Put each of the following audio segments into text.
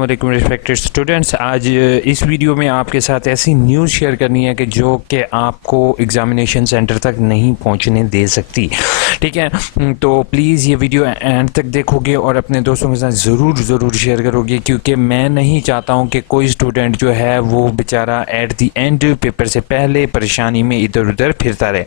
वालेकुम respected students, आज इस वीडियो में आपके साथ ऐसी न्यूज़ शेयर करनी है कि जो कि आपको एग्ज़ामिनेशन सेंटर तक नहीं पहुंचने दे सकती। ठीक है, तो प्लीज़ ये वीडियो एंड तक देखोगे और अपने दोस्तों के साथ ज़रूर शेयर करोगे, क्योंकि मैं नहीं चाहता हूं कि कोई स्टूडेंट जो है वो बेचारा एट दी एंड पेपर से पहले परेशानी में इधर उधर फिरता रहे।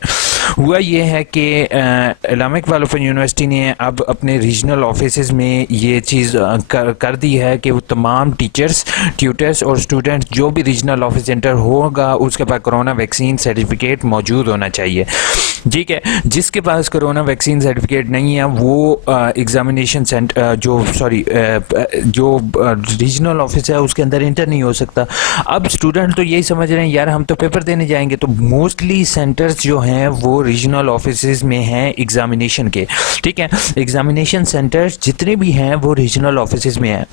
हुआ ये है कि इस्लामिक इकबाल ओपन यूनिवर्सिटी ने अब अपने रीजनल ऑफिस में ये चीज़ कर दी है कि वो तमाम टीचर्स, ट्यूटर्स और स्टूडेंट्स जो भी रीजनल ऑफिस सेंटर होगा उसके पास कोरोना वैक्सीन सर्टिफिकेट मौजूद होना चाहिए। ठीक है, जिसके पास कोरोना वैक्सीन सर्टिफिकेट नहीं है वो एग्जामिनेशन सेंटर जो रीजनल ऑफिस है उसके अंदर इंटर नहीं हो सकता। अब स्टूडेंट तो यही समझ रहे हैं यार हम तो पेपर देने जाएंगे, तो मोस्टली सेंटर्स जो हैं वो रीजनल ऑफिस में हैं एग्जामिनेशन के। ठीक है, एग्जामिनेशन सेंटर्स जितने भी हैं वो रीजनल ऑफिस में हैं।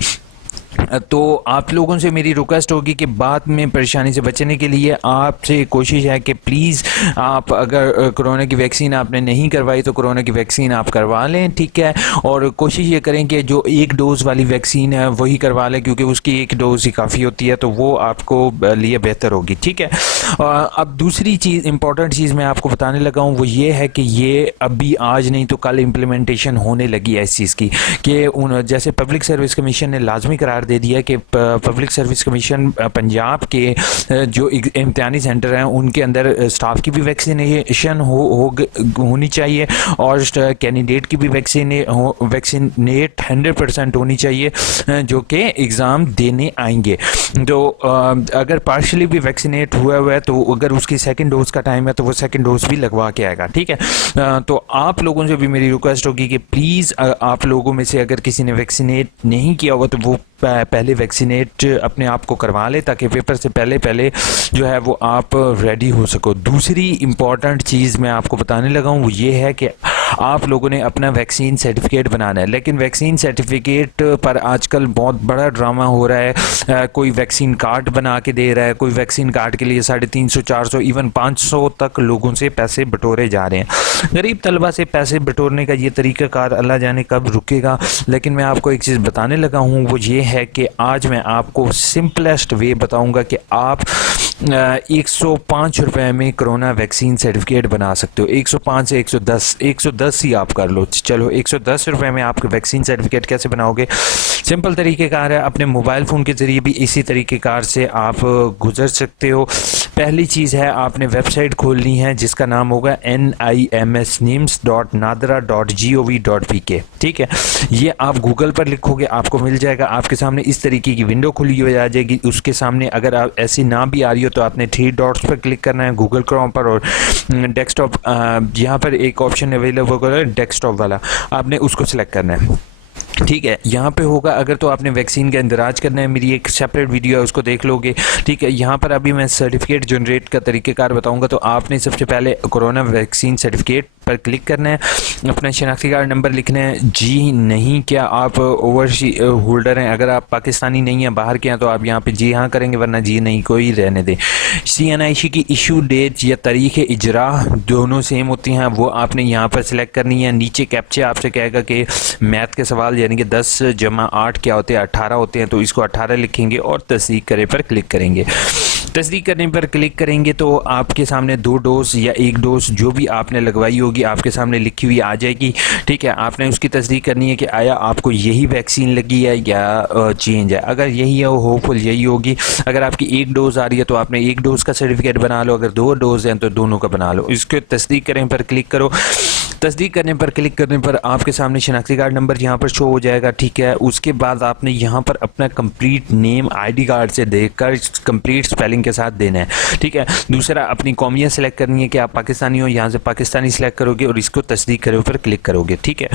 तो आप लोगों से मेरी रिक्वेस्ट होगी कि बाद में परेशानी से बचने के लिए आपसे कोशिश है कि प्लीज़ आप अगर कोरोना की वैक्सीन आपने नहीं करवाई तो कोरोना की वैक्सीन आप करवा लें। ठीक है, और कोशिश ये करें कि जो एक डोज़ वाली वैक्सीन है वही करवा लें, क्योंकि उसकी एक डोज़ ही काफ़ी होती है, तो वो आपको लिए बेहतर होगी। ठीक है, अब दूसरी चीज़, इंपॉर्टेंट चीज़ मैं आपको बताने लगा हूँ वो ये है कि ये अभी आज नहीं तो कल इम्प्लीमेंटेशन होने लगी है इस चीज़ की, कि जैसे पब्लिक सर्विस कमीशन ने लाजमी करार दे दिया कि पब्लिक सर्विस कमीशन पंजाब के जो इम्तिहानी सेंटर हैं उनके अंदर स्टाफ की भी वैक्सीनेशन होनी चाहिए और कैंडिडेट की भी वैक्सीनेट 100% होनी चाहिए जो कि एग्ज़ाम देने आएंगे। तो अगर पार्शली भी वैक्सीनेट हुआ है तो अगर उसकी सेकंड डोज का टाइम है तो वो सेकंड डोज भी लगवा के आएगा। ठीक है, तो आप लोगों से भी मेरी रिक्वेस्ट होगी कि प्लीज़ आप लोगों में से अगर किसी ने वैक्सीनेट नहीं किया हुआ तो वो पहले वैक्सीनेट अपने आप को करवा ले, ताकि पेपर से पहले जो है वो आप रेडी हो सको। दूसरी इम्पॉर्टेंट चीज़ मैं आपको बताने लगा हूँ वो ये है कि आप लोगों ने अपना वैक्सीन सर्टिफिकेट बनाना है, लेकिन वैक्सीन सर्टिफिकेट पर आजकल बहुत बड़ा ड्रामा हो रहा है। कोई वैक्सीन कार्ड बना के दे रहा है, कोई वैक्सीन कार्ड के लिए 350, 400, इवन 500 तक लोगों से पैसे बटोरे जा रहे हैं। गरीब तलबा से पैसे बटोरने का ये तरीक़ाकार अल्लाह जाने कब रुकेगा। लेकिन मैं आपको एक चीज़ बताने लगा हूँ वो ये है कि आज मैं आपको सिंपलेस्ट वे बताऊँगा कि आप 105 रुपए में कोरोना वैक्सीन सर्टिफिकेट बना सकते हो। 105 से 110 ही आप कर लो। चलो 110 रुपए में आप वैक्सीन सर्टिफिकेट कैसे बनाओगे? सिंपल तरीक़ेकार है, अपने मोबाइल फ़ोन के ज़रिए भी इसी तरीक़ेकार से आप गुजर सकते हो। पहली चीज़ है आपने वेबसाइट खोलनी है जिसका नाम होगा nims.nadra.gov.pk। ठीक है, ये आप गूगल पर लिखोगे आपको मिल जाएगा। आपके सामने इस तरीके की विंडो खुली हुई आ जाएगी। उसके सामने अगर आप ऐसी ना भी आ रही हो तो आपने 3 डॉट्स पर क्लिक करना है गूगल क्रोम पर, और डेस्कटॉप यहाँ पर एक ऑप्शन अवेलेबल होगा डेस्कटॉप वाला, आपने उसको सिलेक्ट करना है। ठीक है, यहाँ पे होगा अगर तो आपने वैक्सीन का इंदराज करना है, मेरी एक सेपरेट वीडियो है उसको देख लोगे। ठीक है, यहाँ पर अभी मैं सर्टिफिकेट जनरेट का तरीक़ेकार बताऊँगा। तो आपने सबसे पहले कोरोना वैक्सीन सर्टिफिकेट पर क्लिक करना है, अपना शनाख्ती कार्ड नंबर लिखना है। जी नहीं, क्या आप ओवरसीज होल्डर हैं? अगर आप पाकिस्तानी नहीं हैं, बाहर के हैं, तो आप यहाँ पे जी हाँ करेंगे, वरना जी नहीं कोई रहने दें। CNIC की इशू डेट या तारीख़ इजरा दोनों सेम होती हैं, वो आपने यहाँ पर सिलेक्ट करनी है। नीचे कैप्चा आपसे कहेगा कि मैथ के सवाल यानी कि 10 जमा 8 क्या होते हैं? 18 होते हैं, तो इसको 18 लिखेंगे और तस्दीक करे पर क्लिक करेंगे। तस्दीक करने पर क्लिक करेंगे तो आपके सामने 2 डोज या 1 डोज जो भी आपने लगवाई होगी आपके सामने लिखी हुई आ जाएगी। ठीक है, आपने उसकी तस्दीक करनी है कि आया आपको यही वैक्सीन लगी है या चेंज है। अगर यही है होपफुल यही होगी। अगर आपकी 1 डोज आ रही है तो आपने 1 डोज का सर्टिफिकेट बना लो, अगर 2 डोज हैं तो दोनों का बना लो। इसको तस्दीक करने पर क्लिक करो। तस्दीक करने पर क्लिक करने पर आपके सामने शनाख्ती कार्ड नंबर यहाँ पर शो हो जाएगा। ठीक है, उसके बाद आपने यहाँ पर अपना कंप्लीट नेम ID कार्ड से देखकर कंप्लीट स्पेलिंग के साथ देना है। ठीक है, दूसरा अपनी कौमियत सेलेक्ट करनी है कि आप पाकिस्तानी हो, यहाँ से पाकिस्तानी सेलेक्ट करोगे और इसको तस्दीक करे पर क्लिक करोगे। ठीक है,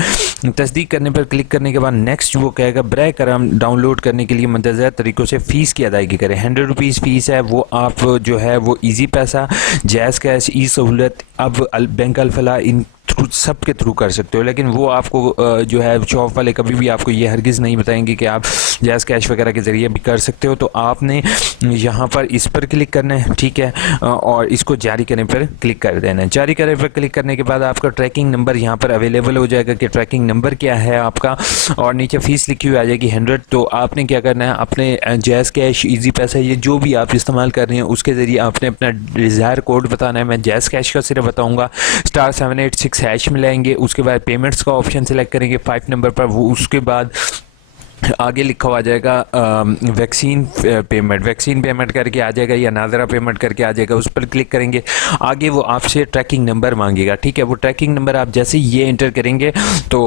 तस्दीक करने पर क्लिक करने के बाद नेक्स्ट वो कहेगा बराए करम डाउनलोड करने के लिए मंतज़र तरीक़ों से फ़ीस की अदायगी करें। 100 रुपीज़ फ़ीस है, वो आप जो है वो ईजी पैसा, जैज़ कैश, ई सहूलत, अब बैंक अल फलाह इन सब के थ्रू कर सकते हो, लेकिन वो आपको जो है शॉप वाले कभी भी आपको ये हरगिज़ नहीं बताएंगे कि आप जैज़ कैश वगैरह के ज़रिए भी कर सकते हो। तो आपने यहाँ पर इस पर क्लिक करना है, ठीक है, और इसको जारी करने पर क्लिक कर देना है। जारी करने पर क्लिक करने के बाद आपका ट्रैकिंग नंबर यहाँ पर अवेलेबल हो जाएगा कि ट्रैकिंग नंबर क्या है आपका, और नीचे फीस लिखी हुई आ जाएगी 100। तो आपने क्या करना है, अपने जैज़ कैश, इजी पैसा, ये जो भी आप इस्तेमाल कर रहे हैं उसके ज़रिए आपने अपना डिज़ायर कोड बताना है। मैं जैज़ कैश का सिर्फ बताऊँगा, *786# मिलाएंगे, उसके बाद पेमेंट्स का ऑप्शन सेलेक्ट करेंगे 5 नंबर पर, वो उसके बाद आगे लिखा हुआ आ जाएगा वैक्सीन पेमेंट करके आ जाएगा या नादरा पेमेंट करके आ जाएगा, उस पर क्लिक करेंगे। आगे वो आपसे ट्रैकिंग नंबर मांगेगा, ठीक है। वो ट्रैकिंग नंबर आप जैसे ये एंटर करेंगे तो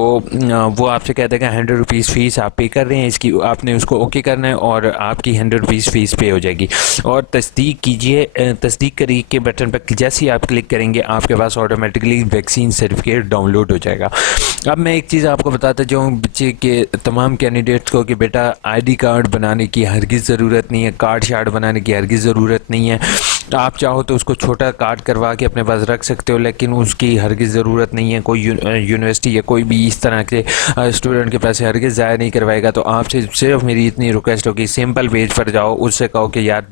वो आपसे कह देगा 100 रुपीज़ फ़ीस आप पे कर रहे हैं इसकी, आपने उसको ओके करना है और आपकी 100 रुपीज़ फ़ीस पे हो जाएगी। और तस्दीक कीजिए, तस्दीक करिए के बटन पर जैसे ही आप क्लिक करेंगे आपके पास ऑटोमेटिकली वैक्सीन सर्टिफिकेट डाउनलोड हो जाएगा। अब मैं एक चीज़ आपको बताता जाऊँ बच्चे के तमाम कैंडिडेट्स को कि बेटा आईडी कार्ड बनाने की हरगिज़ ज़रूरत नहीं है, कार्ड शार्ड बनाने की हरगिज़ ज़रूरत नहीं है। आप चाहो तो उसको छोटा कार्ड करवा के अपने पास रख सकते हो, लेकिन उसकी हरगिज़ ज़रूरत नहीं है। कोई यूनिवर्सिटी या कोई भी इस तरह के स्टूडेंट के पैसे हरगिज़ ज़ाया नहीं करवाएगा। तो आपसे सिर्फ मेरी इतनी रिक्वेस्ट होगी, सिंपल पेज पर जाओ, उससे कहो कि यार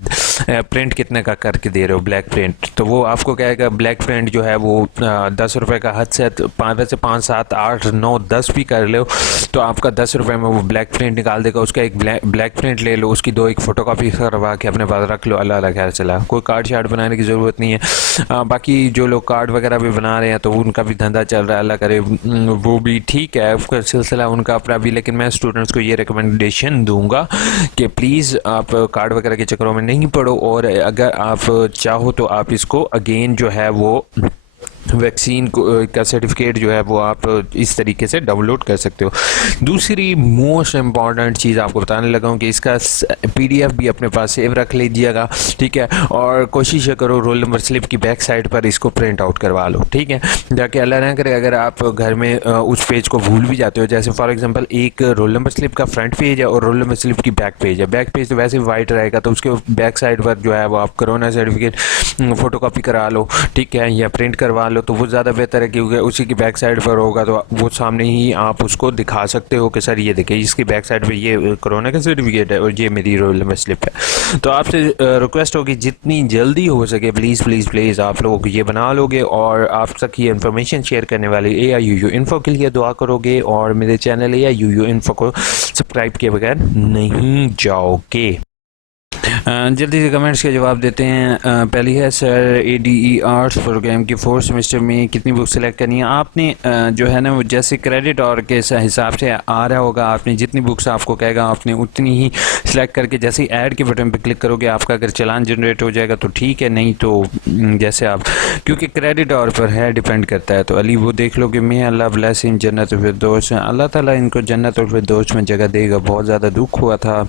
प्रिंट कितने का करके दे रहे हो ब्लैक प्रिंट, तो वो आपको कहेगा ब्लैक प्रिंट जो है वो 10 रुपये का, हद से 5 7 8 9 10 भी कर लो तो आपका 10 रुपये में वो ब्लैक प्रिंट निकाल देगा। उसका एक ब्लैक प्रिंट ले लो, उसकी 2 एक फ़ोटोकॉपी करवा के अपने पास रख लो, अल्लाह खैर चला। कोई कार्ड शार्ड बनाने की ज़रूरत नहीं है। बाकी जो लोग कार्ड वगैरह भी बना रहे हैं तो उनका भी धंधा चल रहा है, अल्लाह करे वो भी ठीक है, उसका सिलसिला उनका अपना भी। लेकिन मैं स्टूडेंट्स को ये रिकमेंडेशन दूंगा कि प्लीज़ आप कार्ड वगैरह के चक्करों में नहीं पड़ो, और अगर आप चाहो तो आप इसको अगेन जो है वो वैक्सीन का सर्टिफिकेट जो है वो आप इस तरीके से डाउनलोड कर सकते हो। दूसरी मोस्ट इम्पॉर्टेंट चीज़ आपको बताने लगा हूँ कि इसका PDF भी अपने पास सेव रख लीजिएगा, ठीक है। और कोशिश करो रोल नंबर स्लिप की बैक साइड पर इसको प्रिंट आउट करवा लो, ठीक है, जाके अल्लाह ना करे अगर आप घर में उस पेज को भूल भी जाते हो। जैसे फॉर एग्जांपल एक रोल नंबर स्लिप का फ्रंट पेज है और रोल नंबर स्लिप की बैक पेज है। बैक पेज तो वैसे वाइट रहेगा, तो उसके बैक साइड पर जो है वो आप कोरोना सर्टिफिकेट फ़ोटोकॉपी करा लो, ठीक है, या प्रिंट करवा लो, तो वो ज़्यादा बेहतर है, क्योंकि उसी की बैक साइड पर होगा तो वो सामने ही आप उसको दिखा सकते हो कि सर ये देखिए इसकी बैक साइड पे ये कोरोना का सर्टिफिकेट है और ये मेरी रोल नंबर स्लिप है। तो आपसे रिक्वेस्ट होगी जितनी जल्दी हो सके प्लीज़ प्लीज़ प्लीज़ आप लोगों को ये बना लोगे और आप तक ये इन्फॉर्मेशन शेयर करने वाली AIUU इन्फो के लिए दुआ करोगे, और मेरे चैनल AIUU इन्फो को सब्सक्राइब किए बगैर नहीं जाओगे। जल्दी से कमेंट्स के जवाब देते हैं। पहली है सर ADE आर्ट्स प्रोग्राम की 4th सेमेस्टर में कितनी बुक सेलेक्ट करनी है। आपने जो है ना वो जैसे क्रेडिट और के हिसाब से आ रहा होगा, आपने जितनी बुक्स आपको कहेगा आपने उतनी ही सिलेक्ट करके जैसे ही ऐड के बटन पर क्लिक करोगे आपका अगर चालान जनरेट हो जाएगा तो ठीक है, नहीं तो जैसे आप क्योंकि क्रेडिट और पर है डिपेंड करता है। तो अली वो देख लो कि मैं अल्लाह ब्लेस इन जन्नत फिरदौस, अल्लाह ताला इनको जन्नत और फिरदौस में जगह देगा। बहुत ज़्यादा दुख हुआ था,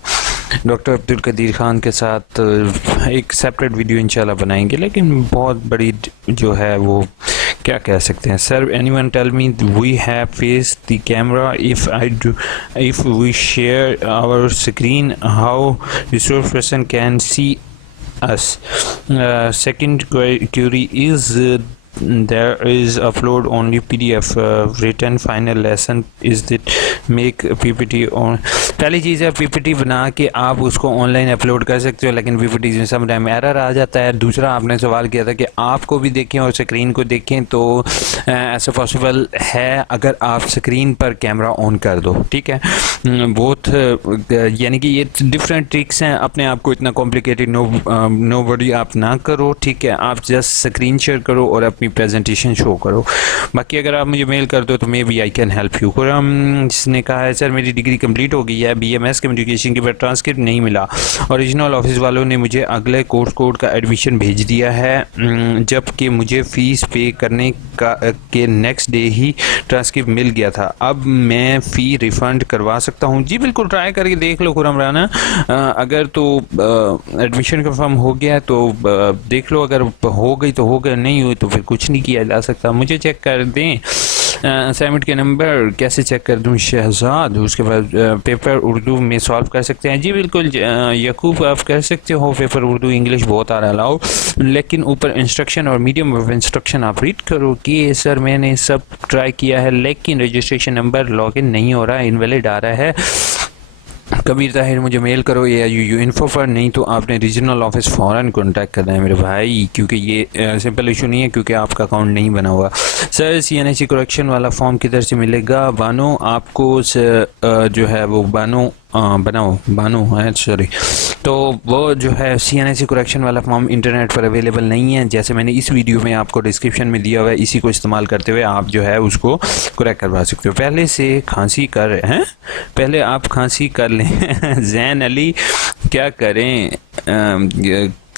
डॉक्टर अब्दुल कदीर खान के साथ एक सेपरेट वीडियो इंशाल्लाह बनाएंगे, लेकिन बहुत बड़ी जो है वो क्या कह सकते हैं। Sir anyone tell me we have face the camera if we share our screen how resource person can see us. Second query is there is upload only PDF written final lesson is that make PPT on। पहली चीज़ है PPT बना के आप उसको online upload कर सकते हो, लेकिन PPT में सम टाइम एरर आ जाता है। दूसरा आपने सवाल किया था कि आपको भी देखें और स्क्रीन को देखें, तो ऐसा पॉसिबल है अगर आप स्क्रीन पर कैमरा ऑन कर दो, ठीक है। बोथ यानी कि ये डिफरेंट ट्रिक्स हैं, अपने आप को इतना कॉम्प्लिकेटेड नो बॉडी आप ना करो, ठीक है। आप जस्ट स्क्रीन शेयर करो और अपनी प्रेजेंटेशन शो करो। बाकी अगर आप मुझे मेल कर दो तो maybe I can help you. जिसने कहा है सर मेरी डिग्री कंप्लीट हो गई है BMS कम्युनिकेशन की, बट ट्रांसक्रिप्ट नहीं मिला। ओरिजिनल ऑफिस वालों ने मुझे अगले कोर्स कोड का एडमिशन भेज दिया है, जबकि मुझे फ़ीस पे करने का के नेक्स्ट डे ही ट्रांसक्रिप्ट मिल गया था। अब मैं फ़ी रिफ़ंड करवा सकता हूँ? जी बिल्कुल, ट्राई करके देख लो खुरम राना। अगर तो एडमिशन कंफर्म हो गया तो देख लो, अगर हो गई तो हो गया, नहीं हुई तो फिर कुछ नहीं किया जा सकता। मुझे चेक कर दें असाइनमेंट के नंबर कैसे चेक कर दूं शहजाद? उसके बाद पेपर उर्दू में सॉल्व कर सकते हैं? जी बिल्कुल यकूब, आप कर सकते हो पेपर उर्दू, इंग्लिश बहुत आ रहा लाओ, लेकिन ऊपर इंस्ट्रक्शन और मीडियम ऑफ इंस्ट्रक्शन आप रीड करो कि सर मैंने सब ट्राई किया है लेकिन रजिस्ट्रेशन नंबर लॉगिन नहीं हो रहा है, इनवैलिड आ रहा है। कबीर ताहिर मुझे मेल करो AIUU इन्फो पर, नहीं तो आपने रीजनल ऑफिस फ़ौरन कॉन्टैक्ट करना है मेरे भाई, क्योंकि ये सिंपल इशू नहीं है क्योंकि आपका अकाउंट नहीं बना हुआ। सर CNSE करेक्शन वाला फॉर्म किधर से मिलेगा? बानो आपको जो है वो बानो है सॉरी, तो वो जो है CNSE करेक्शन वाला फॉर्म इंटरनेट पर अवेलेबल नहीं है। जैसे मैंने इस वीडियो में आपको डिस्क्रिप्शन में दिया हुआ है, इसी को इस्तेमाल करते हुए आप जो है उसको करेक्ट करवा सकते हो। पहले से खांसी कर रहे हैं, पहले आप खांसी कर लें जैन अली क्या करें,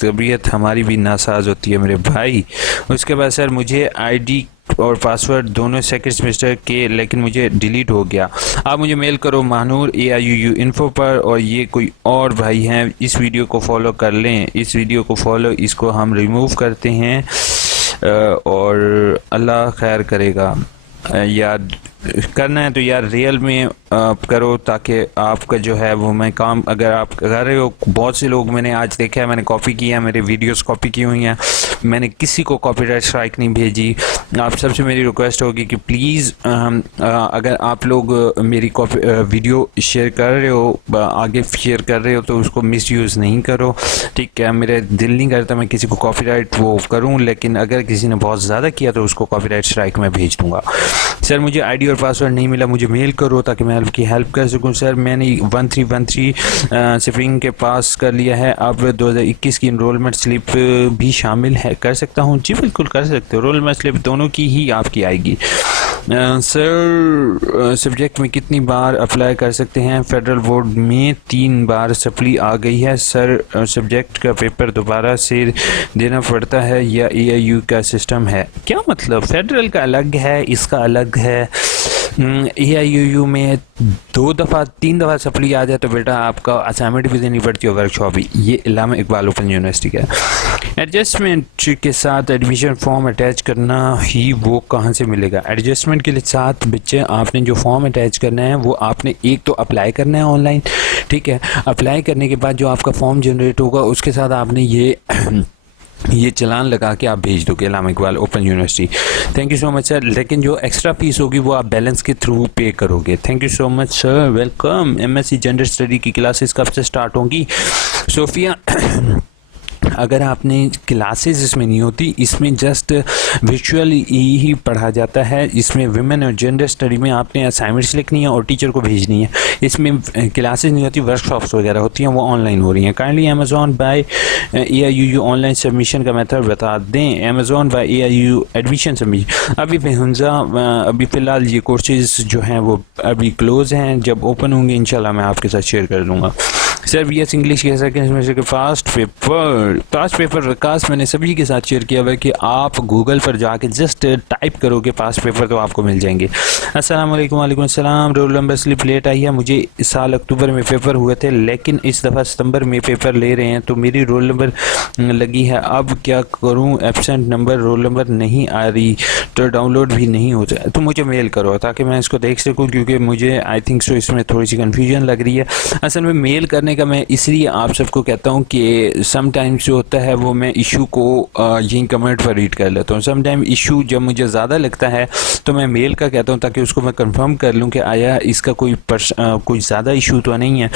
तबीयत हमारी भी नासाज होती है मेरे भाई। उसके बाद सर मुझे ID और पासवर्ड दोनों सेकंड सेमेस्टर के, लेकिन मुझे डिलीट हो गया। आप मुझे मेल करो महानूर AIUU इन्फो पर, और ये कोई और भाई हैं इस वीडियो को फॉलो कर लें, इस वीडियो को फॉलो, इसको हम रिमूव करते हैं और अल्लाह खैर करेगा। यार करना है तो यार रियल में करो, ताकि आपका जो है वो मैं काम अगर आप कर रहे हो, बहुत से लोग मैंने आज देखा है, मैंने कॉपी किया है, मेरे वीडियोस कॉपी की हुई हैं, मैंने किसी को कॉपीराइट स्ट्राइक नहीं भेजी। आप सबसे मेरी रिक्वेस्ट होगी कि प्लीज़ अगर आप लोग मेरी वीडियो शेयर कर रहे हो, आगे शेयर कर रहे हो, तो उसको मिसयूज़ नहीं करो, ठीक है? मेरे दिल नहीं करता मैं किसी को कॉपीराइट वो करूँ, लेकिन अगर किसी ने बहुत ज़्यादा किया तो उसको कॉपीराइट स्ट्राइक में भेज दूँगा। सर मुझे ID और पासवर्ड नहीं मिला, मुझे मेल करो ताकि मैं आपकी हेल्प कर सकूं। सर मैंने 1313 स्प्रिंग के पास कर लिया है, अब 2021 की इनरोलमेंट स्लिप भी शामिल है, कर सकता हूं? जी बिल्कुल कर सकते हो, इनरोलमेंट स्लिप दोनों की ही आपकी आएगी। सर सब्जेक्ट में कितनी बार अप्लाई कर सकते हैं? फेडरल बोर्ड में 3 बार सप्ली आ गई है सर, सब्जेक्ट का पेपर दोबारा से देना पड़ता है या AIU का सिस्टम है? क्या मतलब, फेडरल का अलग है, इसका अलग है। AIUU में 2 दफ़ा 3 दफ़ा सप्ली आ जाए तो बेटा आपका असाइनमेंट भी देनी पड़ती है, वर्कशॉप भी। ये इलामा इकबाल ओपन यूनिवर्सिटी का एडजस्टमेंट के साथ एडमिशन फॉर्म अटैच करना ही, वो कहाँ से मिलेगा? एडजस्टमेंट के लिए साथ बच्चे आपने जो फॉर्म अटैच करना है वो आपने एक तो अप्लाई करना है ऑनलाइन, ठीक है? अप्लाई करने के बाद जो आपका फॉर्म जनरेट होगा उसके साथ आपने ये चलान लगा के आप भेज दोगे Allama Iqbal open university. Thank you so much sir, लेकिन जो एक्स्ट्रा फीस होगी वो आप बैलेंस के थ्रू पे करोगे। Thank you so much sir, welcome. MSc gender study की क्लासेस कब से स्टार्ट होंगी? सोफिया अगर आपने क्लासेस इसमें नहीं होती, इसमें जस्ट विजुअल ही पढ़ा जाता है। इसमें वुमेन और जेंडर स्टडी में आपने असाइनमेंट्स लिखनी है और टीचर को भेजनी है। इसमें क्लासेस नहीं होती, वर्कशॉप्स वगैरह होती हैं, वो ऑनलाइन हो रही हैं। Kindly Amazon by AIUU online submission का मेथड बता दें। Amazon by AIUU admission submission अभी हमजा अभी फ़िलहाल ये कोर्सेज जो हैं वो अभी क्लोज़ हैं, जब ओपन होंगे इंशाल्लाह मैं आपके साथ शेयर कर दूँगा। सर BS इंग्लिश के सेकंड सेमेस्टर के फास्ट पेपर विकास मैंने सभी के साथ शेयर किया हुआ है कि आप गूगल पर जाके जस्ट टाइप करोगे पास्ट पेपर तो आपको मिल जाएंगे। अस्सलाम वालेकुम। वालेकुम अस्सलाम। रोल नंबर स्लिप लेट आई है, मुझे इस साल अक्टूबर में पेपर हुए थे लेकिन इस दफ़ा सितंबर में पेपर ले रहे हैं तो मेरी रोल नंबर लगी है, अब क्या करूं? एब्सेंट नंबर रोल नंबर नहीं आ रही तो डाउनलोड भी नहीं होता, तो मुझे मेल करो ताकि मैं इसको देख सकूँ, क्योंकि मुझे आई थिंक सो इसमें थोड़ी सी कन्फ्यूजन लग रही है। असल में मेल करने का मैं इसलिए आप सबको कहता हूँ कि समटाइम्स जो होता है वो मैं इशू को यहीं कमेंट पर रीड कर लेता हूँ। समटाइम इशू जब मुझे ज़्यादा लगता है तो मैं मेल का कहता हूँ ताकि उसको मैं कंफर्म कर लूँ कि आया इसका कोई ज़्यादा इशू तो नहीं है,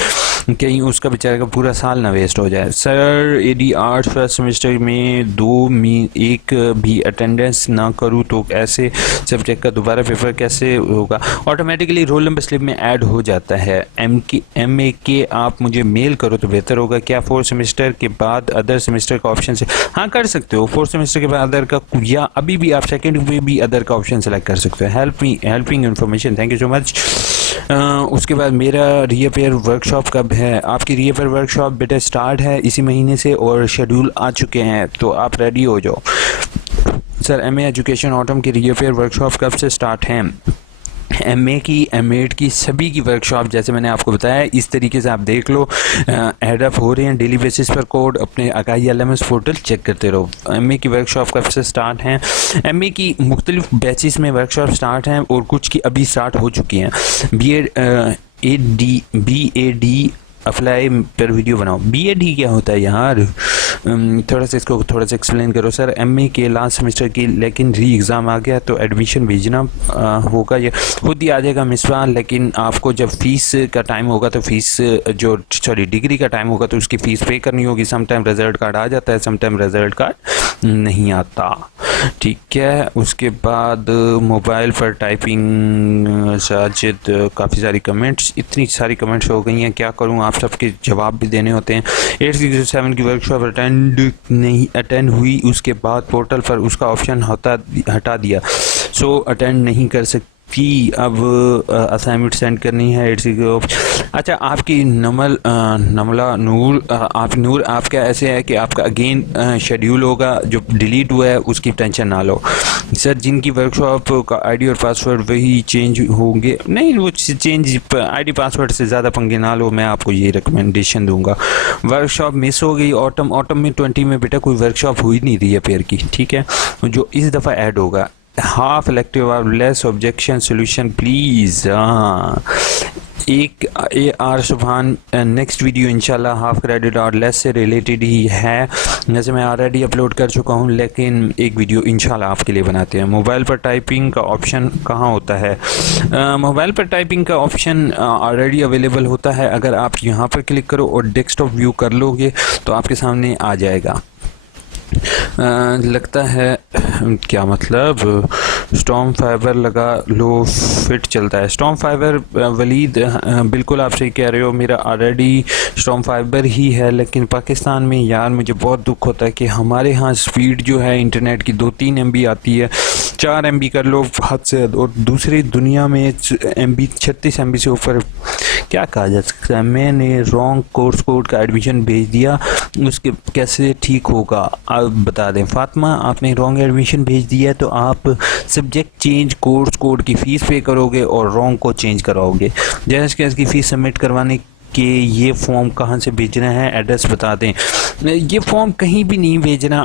कहीं उसका बेचारे का पूरा साल ना वेस्ट हो जाए। Sir AD arts first semester में 2 में 1 भी अटेंडेंस ना करूँ तो ऐसे सब्जेक्ट का दोबारा पेपर कैसे होगा? ऑटोमेटिकली रोल नंबर स्लिप में ऐड हो जाता है। MA के आप मुझे मेल करो तो बेहतर होगा। क्या 4 सेमेस्टर के बाद अदर सेमेस्टर का ऑप्शन से? हाँ कर सकते हो, 4 सेमेस्टर के बाद अदर का, या अभी भी आप सेकेंड में भी अदर का ऑप्शन सेलेक्ट कर सकते हो। Helping information, thank you so much. उसके बाद मेरा रीअपेयर वर्कशॉप कब है? आपकी रीअपेयर वर्कशॉप बेटा स्टार्ट है इसी महीने से और शेड्यूल आ चुके हैं तो आप रेडी हो जाओ। सर MA एजुकेशन ऑटम की रीअपेयर वर्कशॉप कब से स्टार्ट हैं? एमए की, एम8 की, सभी की वर्कशॉप जैसे मैंने आपको बताया इस तरीके से आप देख लो, एडअप हो रहे हैं डेली बेसिस पर कोड। अपने अकाई LMS पोर्टल चेक करते रहो। एमए की वर्कशॉप कब से स्टार्ट हैं? एमए की मुख्तलिफ बैचेस में वर्कशॉप स्टार्ट हैं और कुछ की अभी स्टार्ट हो चुकी हैं। BAD अप्लाई पर वीडियो बनाओ। BAD क्या होता है यार? थोड़ा सा इसको थोड़ा सा एक्सप्लेन करो सर। एमए के लास्ट सेमेस्टर की लेकिन री एग्ज़ाम आ गया तो एडमिशन भेजना होगा, या खुद ही आ जाएगा मिसवा, लेकिन आपको जब फीस का टाइम होगा तो फीस जो डिग्री का टाइम होगा तो उसकी फ़ीस पे करनी होगी। समटाइम रिज़ल्ट कार्ड आ जाता है, समटाइम रिज़ल्ट कार्ड नहीं आता, ठीक है। उसके बाद मोबाइल पर टाइपिंग, साजिद काफ़ी सारी कमेंट्स, इतनी सारी कमेंट्स हो गई हैं, क्या करूं, आप सबके जवाब भी देने होते हैं। 867 की वर्कशॉप अटेंड हुई, उसके बाद पोर्टल पर उसका ऑप्शन हटा दिया, सो अटेंड नहीं कर सकती। अब असाइनमेंट सेंड करनी है 8 अच्छा आपकी नमला नूर, नूर आपका ऐसे है कि आपका अगेन शेड्यूल होगा, जो डिलीट हुआ है उसकी टेंशन ना लो सर। जिनकी वर्कशॉप का आईडी और पासवर्ड वही चेंज होंगे, नहीं वो चेंज आईडी पासवर्ड से ज़्यादा पंगे ना लो, मैं आपको ये रिकमेंडेशन दूंगा। वर्कशॉप मिस हो गई ऑटम में 20 में बेटा कोई वर्कशॉप हुई नहीं रही है पेयर की, ठीक है, जो इस दफ़ा ऐड होगा। हाफ इलेक्टिव और लेस ऑब्जेक्शन सोल्यूशन प्लीज़। हाँ एक AR सुभान नेक्स्ट वीडियो इंशाल्लाह हाफ क्रेडिट और लेस से रिलेटेड ही है, जैसे मैं ऑलरेडी अपलोड कर चुका हूँ, लेकिन एक वीडियो इंशाल्लाह आपके लिए बनाते हैं। मोबाइल पर टाइपिंग का ऑप्शन कहाँ होता है? मोबाइल पर टाइपिंग का ऑप्शन ऑलरेडी अवेलेबल होता है। अगर आप यहाँ पर क्लिक करो और डेस्कटॉप व्यू कर लोगे तो आपके सामने आ जाएगा। लगता है क्या मतलब स्टॉर्म फाइबर लगा लो फिट चलता है? स्टॉर्म फाइबर वलीद बिल्कुल आप सही कह रहे हो, मेरा ऑलरेडी स्टॉर्म फाइबर ही है, लेकिन पाकिस्तान में यार मुझे बहुत दुख होता है कि हमारे यहाँ स्पीड जो है इंटरनेट की 2-3 MB आती है, 4 MB कर लो हद से, और दूसरी दुनिया में MB 36 MB से ऊपर। क्या कहा जा सकता है? मैंने रॉन्ग कोर्स कोड का एडमिशन भेज दिया, उसके कैसे ठीक होगा आप बता दें। फातिमा आपने रॉन्ग एडमिशन भेज दिया है तो आप सब्जेक्ट चेंज कोर्स कोड की फ़ीस पे करोगे और रॉन्ग को चेंज कराओगे। जैसे की फ़ीस सबमिट करवाने कि ये फॉर्म कहाँ से भेजना है, एड्रेस बता दें। ये फॉर्म कहीं भी नहीं भेजना,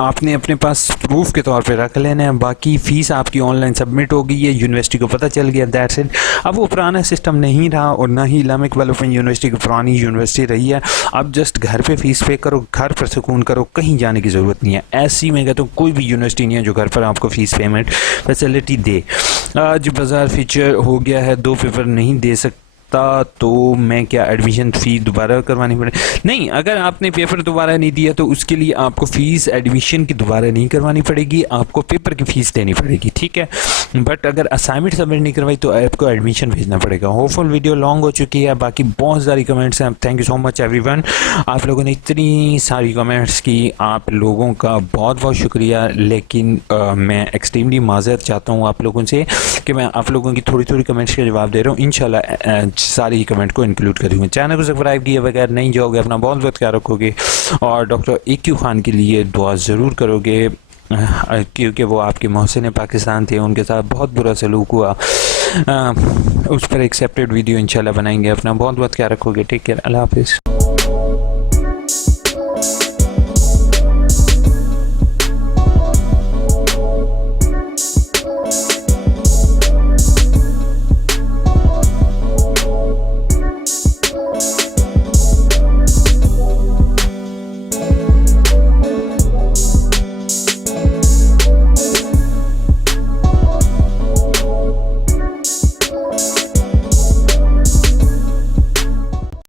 आपने अपने पास प्रूफ के तौर पे रख लेना है। बाकी फ़ीस आपकी ऑनलाइन सबमिट हो गई है, यूनिवर्सिटी को पता चल गया, दैट्स इट। अब वो पुराना सिस्टम नहीं रहा और ना ही इस्लामिक डेवलपमेंट यूनिवर्सिटी की पुरानी यूनिवर्सिटी रही है। अब जस्ट घर पे फ़ीस पे करो, घर पर सुकून करो, कहीं जाने की ज़रूरत नहीं है। ऐसी में कहता हूँ कोई भी यूनिवर्सिटी नहीं है जो घर पर आपको फ़ीस पेमेंट फैसिलिटी दे। आज बाज़ार फीचर हो गया है, 2 पेपर नहीं दे सकते तो मैं क्या एडमिशन फ़ी दोबारा करवानी पड़े? नहीं, अगर आपने पेपर दोबारा नहीं दिया तो उसके लिए आपको फ़ीस एडमिशन की दोबारा नहीं करवानी पड़ेगी, आपको पेपर की फ़ीस देनी पड़ेगी, ठीक है। बट अगर असाइनमेंट सबमिट नहीं करवाई तो आपको एडमिशन भेजना पड़ेगा। होपफुल वीडियो लॉन्ग हो चुकी है, बाकी बहुत सारी कमेंट्स हैं। Thank you so much everyone, आप लोगों ने इतनी सारी कमेंट्स की, आप लोगों का बहुत बहुत शुक्रिया। लेकिन मैं एक्सट्रीमली माज़रत चाहता हूँ आप लोगों से कि मैं आप लोगों की थोड़ी थोड़ी कमेंट्स के जवाब दे रहा हूँ। इंशाल्लाह सारी कमेंट को इंक्लूड करूँगा। चैनल को सब्सक्राइब किए बगैर नहीं जाओगे, अपना बहुत बहुत ख्याल रखोगे और डॉक्टर AQ खान के लिए दुआ ज़रूर करोगे, क्योंकि वो आपके मोहसिन पाकिस्तान थे, उनके साथ बहुत बुरा सलूक हुआ। उस पर एक सेपरेट वीडियो इंशाल्लाह बनाएंगे। अपना बहुत बहुत ख्याल रखोगे। टेक केयर, अल्लाह हाफिज़।